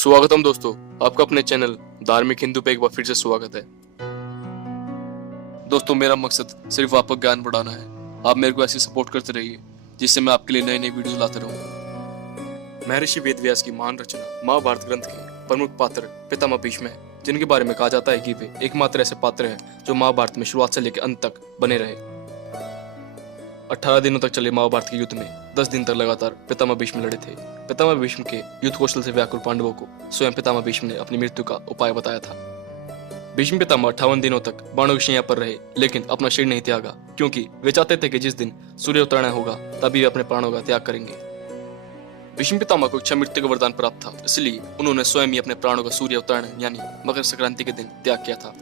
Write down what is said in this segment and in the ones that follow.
स्वागतम दोस्तों, आपका अपने चैनल धार्मिक हिंदू पे एक बार फिर से स्वागत है। दोस्तों, मेरा मकसद सिर्फ आपको ज्ञान बढ़ाना है। आप मेरे को ऐसी सपोर्ट करते रहिए जिससे मैं आपके लिए नई नई वीडियोस लाता रहूं। महर्षि वेदव्यास की महान रचना महाभारत ग्रंथ के प्रमुख पात्र पितामह भीष्म है, जिनके बारे में कहा जाता है कि वे एकमात्र ऐसे पात्र हैं जो महाभारत में शुरुआत से लेकर अंत तक बने रहे। 18 दिनों तक चले महाभारत के युद्ध में 10 दिन तक लगातार पितामह भीष्म लड़े थे। पितामह भीष्म के युद्ध कौशल से व्याकुल पांडवों को स्वयं पितामह भीष्म ने अपनी मृत्यु का उपाय बताया था। भीष्म पितामह 58 दिनों तक बाणों की शैया पर रहे, लेकिन अपना शरीर नहीं त्यागा, क्योंकि वे चाहते थे कि जिस दिन सूर्य उतरायण होगा तभी वे अपने प्राणों का त्याग करेंगे। भीष्म पितामह को इच्छा मृत्यु का वरदान प्राप्त था, इसलिए उन्होंने स्वयं ही अपने प्राणों का सूर्य उतरायण यानी मकर संक्रांति के दिन त्याग किया था।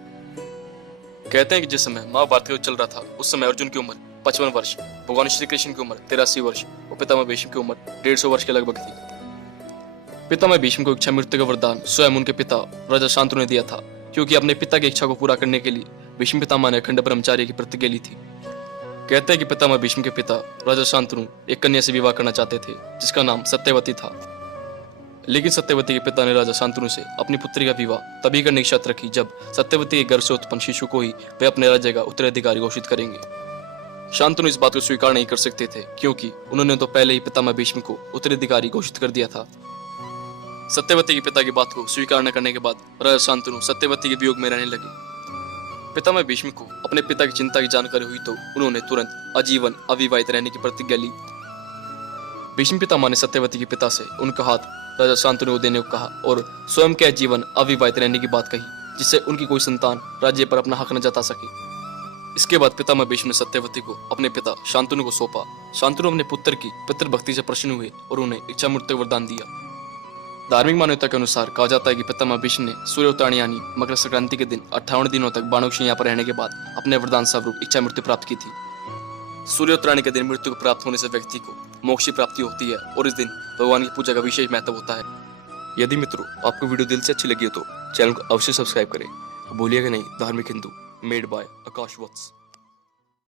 कहते हैं कि जिस समय महाभारत का युद्ध चल रहा था उस समय अर्जुन की उम्र 55 वर्ष, भगवान श्री कृष्ण की उम्र 83 वर्ष और पितामह भीष्म की उम्र 150 वर्ष के लगभग थी। पितामह भीष्म को इच्छा मृत्यु का वरदान स्वयं उनके पिता राजा शांतनु ने दिया था, क्योंकि अपने पिता की इच्छा को पूरा करने के लिए भीष्म पितामह ने अखंड ब्रह्मचार्य की प्रतिज्ञा ली थी। कहते हैं कि पितामह भीष्म के पिता राजा शांतनु एक कन्या से विवाह करना चाहते थे जिसका नाम सत्यवती था, लेकिन सत्यवती के पिता ने राजा शांतनु से अपनी पुत्री का विवाह तभी करने की शर्त रखी जब सत्यवती के गर्भ से उत्पन्न शिशु को ही वे अपने राज्य का उत्तराधिकारी घोषित करेंगे। शांतनु इस बात को स्वीकार नहीं कर सकते थे, क्योंकि उन्होंने तो पहले ही पितामह भीष्म को उत्तराधिकारी घोषित कर दिया था। सत्यवती के पिता की बात को स्वीकार न करने के बाद राजा शांतनु सत्यवती के वियोग में रहने लगे। पितामह भीष्म को अपने पिता की चिंता की जानकारी हुई तो उन्होंने तुरंत आजीवन अविवाहित रहने की प्रतिज्ञा ली। भीष्म पितामह ने सत्यवती के पिता से उनका हाथ राजा शांतनु को देने को कहा और स्वयं के आजीवन अविवाहित रहने की बात कही, जिससे उनकी कोई संतान राज्य पर अपना हक न जता सके। इसके बाद पितामह भीष्म ने सत्यवती को अपने पिता शांतनु को सौंपा। शांतनु अपने पुत्र की पितृभक्ति से प्रसन्न हुए और उन्हें इच्छा मृत्यु का वरदान दिया। धार्मिक मान्यता के अनुसार कहा जाता है कि पितामह भीष्म ने सूर्य उतरायण यानी मकर संक्रांति के दिन 58 दिनों तक बाणों की शैया पर रहने के बाद अपने वरदान स्वरूप इच्छा मृत्यु प्राप्त की थी। सूर्य उतरायण के दिन मृत्यु को प्राप्त होने से व्यक्ति को मोक्ष की प्राप्ति होती है और इस दिन भगवान की पूजा का विशेष महत्व होता है। यदि मित्रों आपको वीडियो दिल से अच्छी लगी हो तो चैनल को अवश्य सब्सक्राइब करें। भूलिएगा नहीं, धार्मिक Hindu made by Aakash Vatsa.